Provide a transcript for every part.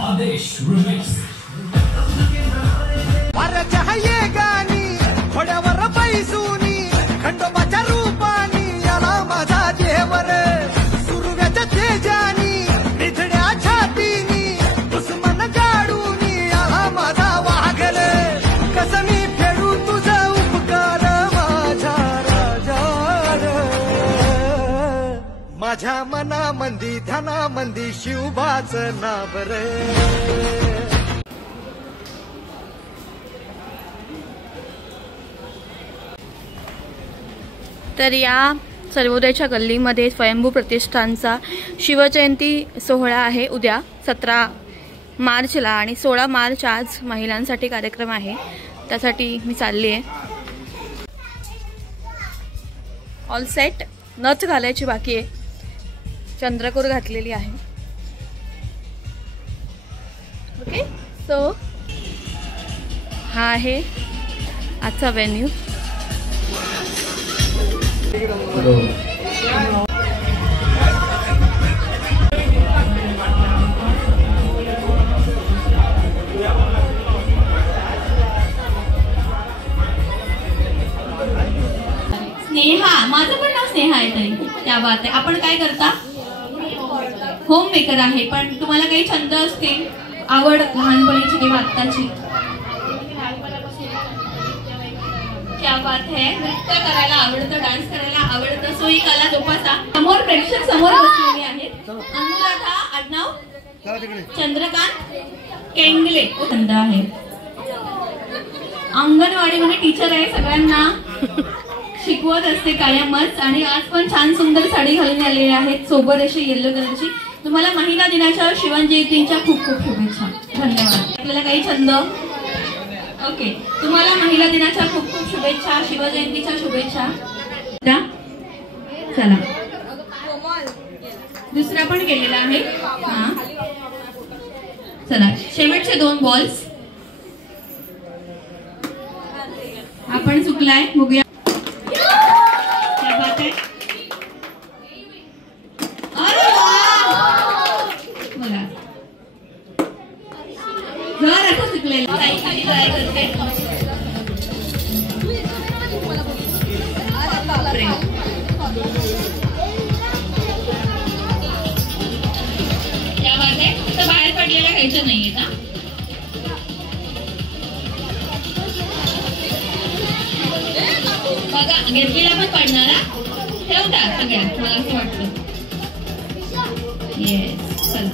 आदेश रिमिक्स। वाऱ्याच्या हये गाणी थोड्यावर पैसूनी खंडोबाच्या रूपानी याला माझा देवर सुरव्याच्या तेजानी निधड्या छातीनी दुश्मन काढूनी याला माझा वाघल कसं मी फेडू तुझा उपकार माझ्या राजा माझ्या मनामंदी ध्यानामंदी शिवबाचं नाव रे। तर या सर्वोदयच्या गल्लीमध्ये स्वयंभू प्रतिष्ठानचा शिवजयंती सोहळा आहे उद्या 17 मार्चला आणि 16 मार्च आज महिलांसाठी कार्यक्रम आहे, त्यासाठी मी चालली आहे। ऑल सेट, नथ घालायची बाकी आहे, चंद्रकोर घातलेली आहे। ओके, सो हा आहे आजचा व्हेन्यू। स्नेहा, माझं पण नाव स्नेहा आहे ताई, त्या बात आहे। आपण काय करता? होम मेकर आहे, पण तुम्हाला काही छंद असतील, आवड लहानपणीची किंवा आत्ताची? क्या बात है, नृत्य करायला आवडतं, डान्स करायला आवडतं, सो ही कला जोपासा। समोर प्रेक्षक समोर बसलेले आहेत। अनुराधा आडनाव चंद्रकांत केंगले छंद आहे, अंगणवाडीमध्ये टीचर आहे, सगळ्यांना शिकवत असते कायमच, आणि आज पण छान सुंदर साडी घालून आलेली आहेत, सोबत अशी येलो कलरची। तुम्हाला महिला दिनाच्या शिवजयंतीच्या खूप खूप शुभेच्छा, धन्यवाद। आपल्याला काही छंद? ओके, तुम्हाला महिला दिनाच्या खूप खूप शुभेच्छा, शिवजयंतीच्या शुभेच्छा। चला, दुसरा पण केलेला आहे। हा, चला शेवटचे 2 बॉल्स आपण चुकलाय, बघूया। क्या बात है, अरे वाह, बघा जर असं चुकलेलं काही ट्राय करते। क्या बात आहे, तर बाहेर पडलेला खायचं नाहीये का? बघा घेतलेला पण पडणारा ठेवता सगळ्यात, मला असं वाटतं। येस, चला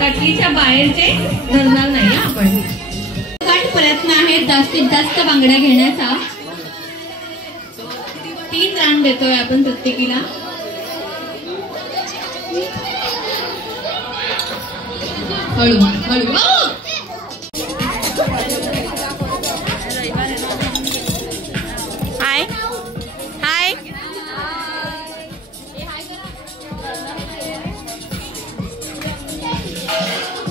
कटलीच्या बाहेरचे धरणार नाही आपण। प्रयत्न आहेत जास्तीत जास्त बांगड्या घेण्याचा। 3 राऊंड देतोय आपण प्रत्येकीला। हळू हळू, हाय हाय,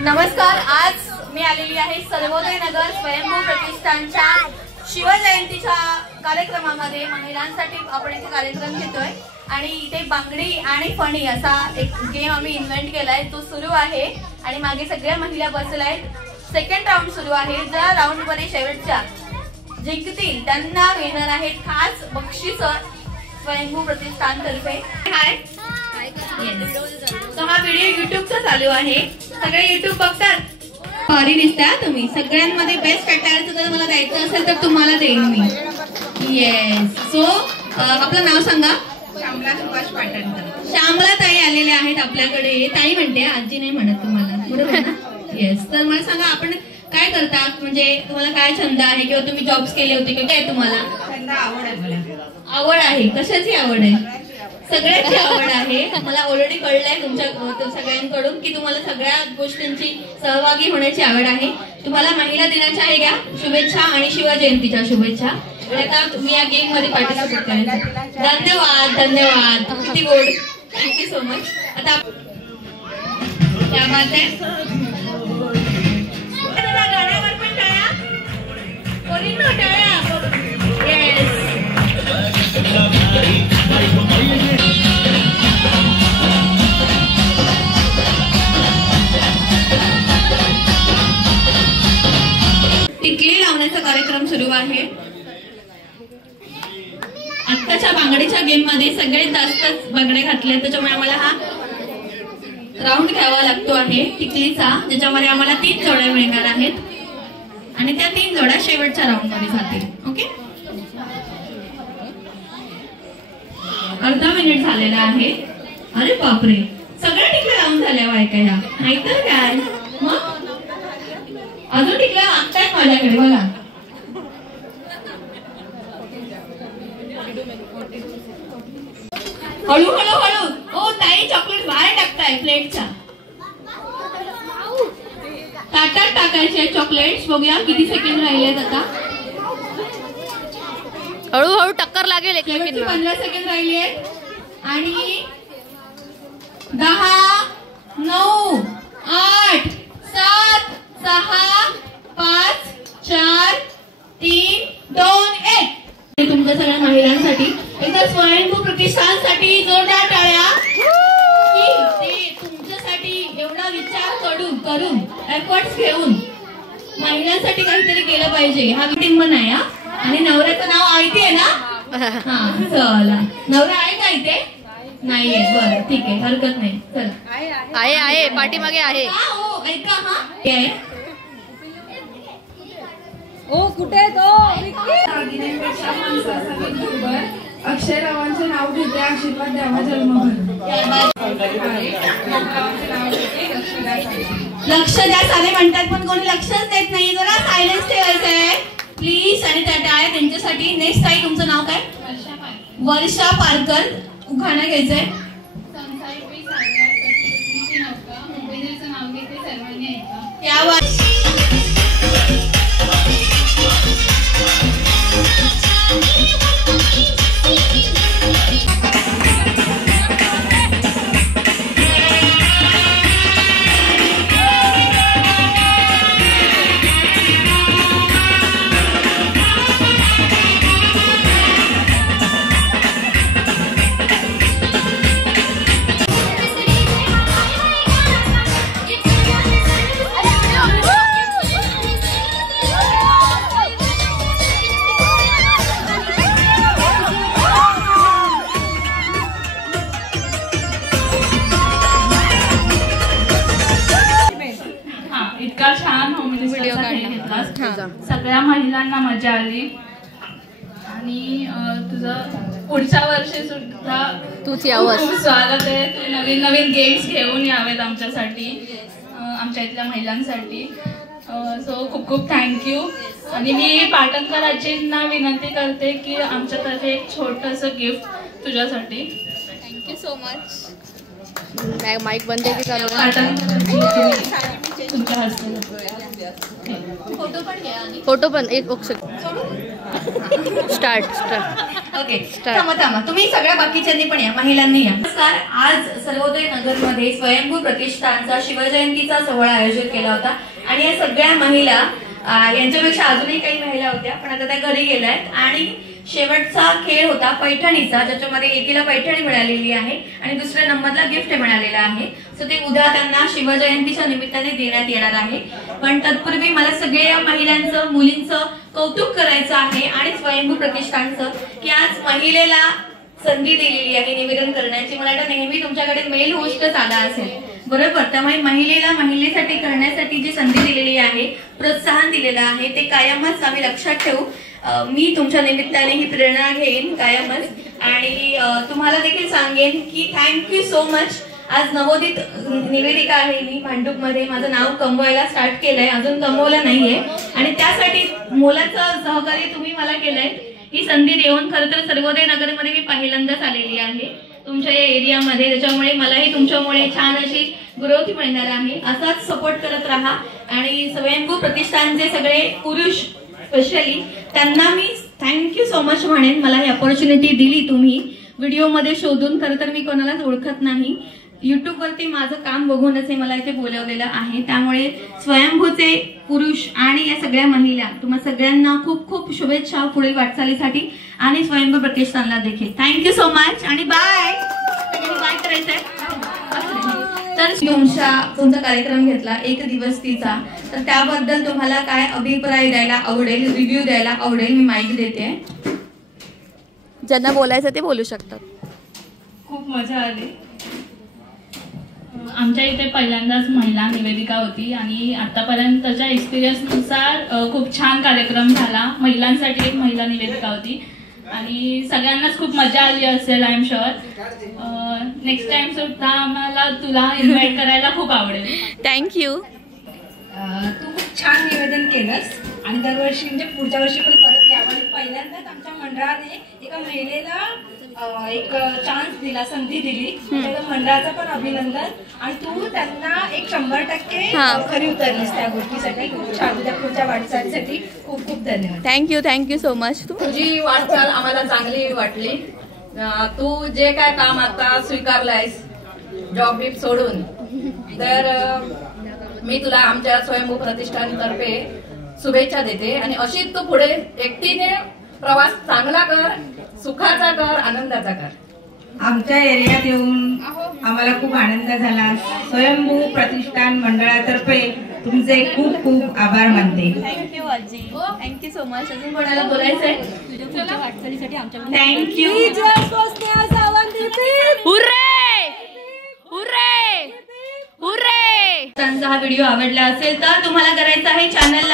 नमस्कार। आज मी आलेली आहे सर्वोदय नगर स्वयंभू प्रतिष्ठानच्या शिवजयंतीच्या कार्यक्रमामध्ये। महिलांसाठी आपण इथे कार्यक्रम घेतोय आणि इथे बांगडी आणि फणी असा एक गेम आम्ही इन्व्हेंट केलाय, तो सुरू आहे आणि मागे सगळ्या महिला बसलायत। सेकंड राऊंड सुरू आहे, ज्या राऊंड मध्ये शेवटच्या जिंकतील त्यांना मिळणार आहेत खास बक्षीस स्वयंभू प्रतिष्ठान तर्फे। हाय, तो हा व्हिडिओ युट्यूबचा चालू आहे, सगळे युट्यूब बघतात, भारी दिसता तुम्ही। सगळ्यांमध्ये बेस्ट अटॅच जर मला द्यायचं असेल तर तुम्हाला देईन मी। येस, सो आपलं नाव सांगा? श्यामला सुभाष पाटणकर। श्यामला ताई आलेल्या आहेत आपल्याकडे, ताई म्हणते, आजी नाही म्हणत तुम्हाला, बरोबर ना? येस, तर मला सांगा आपण काय करता, म्हणजे तुम्हाला काय छंद आहे किंवा तुम्ही जॉब्स केले होते की काय? तुम्हाला छंद आवड आहे मला। आवड आहे, कशाची आवड आहे? सगळ्याची आवड आहे। मला ऑलरेडी कळलंय तुमच्या सगळ्यांकडून की तुम्हाला सगळ्या गोष्टींची सहभागी होण्याची आवड आहे। तुम्हाला महिला दिनाच्या हे घ्या शुभेच्छा आणि शिवजयंतीच्या शुभेच्छा। आता तुम्ही या गेम मध्ये पार्टिसिपेट करा। धन्यवाद धन्यवाद, किती गोड, थँक्यू सो मच। आता क्या बात आहे, गाण्यावर पण टिकली लावण्याचा कार्यक्रम सुरू आहे. आत्ताच्या बांगडीच्या गेम मध्ये सगळ्यात जास्त बांगडे घातले, त्याच्यामुळे आम्हाला हा राऊंड घ्यावा लागतो आहे टिकलीचा, ज्याच्यामध्ये आम्हाला 3 जोड्या मिळणार आहेत आणि त्या 3 जोड्या शेवटच्या राऊंड मध्ये जातील. ओके, अर्धा मिनिट झालेला आहे. अरे बापरे, सगळ्या टिकल्या राऊंड झाल्या बायका या, नाहीतर काय मग अजून टिकल्या मागतायत माझ्याकडे बघा. हळू हळू हळू. ओ ताई, चॉकलेट बाहेर टाकताय प्लेटच्या, ताटात टाकायचे चॉकलेट्स. बघूया किती सेकंड राहिलेत आता. हळूहळू टक्कर लागेल एकमेकींना. 15 सेकंड राहिले आणि 10 9 8 7 6 5 4 3 2 1. तुमच्या सगळ्या महिलांसाठी एकदा स्वयंभू प्रतिष्ठानसाठी जोरदार टाळ्या. ते तुमच्यासाठी एवढा विचार करून एफर्ट्स घेऊन महिलांसाठी काहीतरी केलं पाहिजे, हा टीम नाही. हा, आणि नवऱ्याचं नाव आयते आहे ना? हा, चला. नवरा आहे का इथे? नाहीये, बरं ठीक आहे, हरकत नाही. चला, आहे पाठीमागे आहे. ऐका, हा ओ कुठे तो अक्षयरावांचे नाव घेते, आशीर्वाद द्यावा जन्मभर. लक्ष द्या सारे म्हणतात पण कोणी लक्षच देत नाही. जरा सायलेन्स ठेवायचं आहे प्लीज. आणि त्या टाळ्या त्यांच्यासाठी. नेक्स्ट ताई, तुमचं नाव काय? वर्षा पारकर. उखाणा घ्यायचंय. क्या बात. इतका छान होममिनिस्टरचा खेळ घेतलास, सगळ्या महिलांना मजा आली. आणि तुझं पुढच्या वर्षी सुद्धा तूच यावंस. खूप स्वागत आहे. तू नवीन नवीन गेम्स घेऊन यावेत आमच्यासाठी, आमच्या इथल्या महिलांसाठी. सो खूप खूप थँक्यू. आणि मी पाटणकर आजींना विनंती करते की आमच्यातर्फे एक छोटंसं गिफ्ट तुझ्यासाठी. Thank you so much. माईक बंद आहे की चालू? तुमच्या हस्ते फोटो पण एक स्टार्ट. ओके, थांबा. तुम्ही सगळ्या बाकीच्यांनी पण या, महिलांनी या. नमस्कार. आज सर्वोदय नगर मध्ये स्वयंभू प्रतिष्ठानचा शिवजयंतीचा सोहळा आयोजित केला होता आणि या सगळ्या महिला, यांच्यापेक्षा अजूनही काही महिला होत्या पण आता त्या घरी गेल्यात. आणि शेवटचा खेळ होता पैठणीचा, ज्याच्यामध्ये एकीला पैठणी मिळालेली आहे आणि दुसऱ्या नंबरला गिफ्ट मिळालेलं आहे. सो ते उद्या त्यांना शिवजयंतीच्या निमित्ताने देण्यात येणार आहे. पण तत्पूर्वी मला सगळ्या महिलांचं, मुलींचं कौतुक करायचं आहे आणि स्वयंभू प्रतिष्ठानचं की आज महिलेला संधी दिलेली आहे निवेदन करण्याची. मला वाटतं नेहमी तुमच्याकडे मेल होस्टच आला असेल, बरोबर? त्यामुळे महिलेसाठी करण्यासाठी जी संधी दिलेली आहे, प्रोत्साहन दिलेलं आहे, ते कायमच आम्ही लक्षात ठेवू. मी तुमच्या निमित्ताने ही प्रेरणा घेईन कायमच. आणि तुम्हाला देखील सांगेन की थँक्यू सो मच. आज नवोदित निवेदिका आहे मी भांडूपमध्ये. माझं नाव कमवायला स्टार्ट केलंय, अजून कमवलं नाहीये. आणि त्यासाठी मोलाचं सहकार्य तुम्ही मला केलंय. ही संधी देऊन खरं तर सर्वोदय नगरमध्ये मी पहिल्यांदाच आलेली आहे तुमच्या या एरियामध्ये, त्याच्यामुळे मलाही तुमच्यामुळे छान अशी ग्रोथ मिळणार आहे. असाच सपोर्ट करत राहा. आणि स्वयंभू प्रतिष्ठानचे सगळे पुरुष स्पेशली त्यांना मी थँक्यू सो मच म्हणेन. मला ही अपॉर्च्युनिटी दिली तुम्ही व्हिडिओमध्ये शोधून. खरं तर मी कोणालाच ओळखत नाही, युट्यूबवरती माझं काम बघूनच हे मला इथे बोलवलेलं आहे. त्यामुळे स्वयंभूचे पुरुष आणि या सगळ्या महिला, तुम्हा सगळ्यांना खूप खूप शुभेच्छा पुढील वाटचालीसाठी आणि स्वयंभू प्रतिष्ठानला देखील. थँक्यू सो मच आणि बाय. बाय करायचंय. तर तुमचा कार्यक्रम घेतला 1 दिवस तिचा, तर त्याबद्दल तुम्हाला काय अभिप्राय द्यायला आवडेल, रिव्ह्यू द्यायला आवडेल? मी माईक देते. ज्यांना बोलायचं ते बोलू शकतात. खूप मजा आली. आमच्या इथे पहिल्यांदाच महिला निवेदिका होती आणि आतापर्यंतच्या एक्सपिरियन्सनुसार खूप छान कार्यक्रम झाला. महिलांसाठी एक महिला निवेदिका होती आणि सगळ्यांनाच खूप मजा आली असेल I am sure. Next time सुद्धा आम्हाला तुला इन्व्हाइट करायला खूप आवडेल. थँक्यू. तू खूप छान निवेदन केलंस आणि दरवर्षी म्हणजे पुढच्या वर्षी पण परत यावं. पहिल्यांदाच आमच्या मंडळाने एका महिलेला एक चान्स दिला, संधी दिली. त्याच्या मंडळाचं पण अभिनंदन. आणि तू त्यांना एक 100% खरी उतरलीस त्या गोष्टीसाठी. खूप छान. तुझ्या पुढच्या वाटचालीसाठी खूप खूप धन्यवाद. Thank you so much. तुझी वाटचाल आम्हाला चांगली वाटली. तू जे काय काम आता स्वीकारलंयस जॉब बीप सोडून, तर मी तुला आमच्या स्वयंभू प्रतिष्ठानतर्फे शुभेच्छा देते. आणि अशीच तू पुढे एकटीने प्रवास चांगला कर, सुखाचा कर, आनंदाचा कर. आमच्या एरियात येऊन आम्हाला खूप आनंद झाला. स्वयंभू प्रतिष्ठान मंडळातर्फे तुमचे खूप खूप आभार मानते. थँक्यू आजी. Thank you so much. अजून कोणाला बोलायचंय? वाटचालीसाठी आमच्या थँक्यू. त्यांचा हा व्हिडिओ आवडला असेल तर तुम्हाला करायचं आहे चॅनलला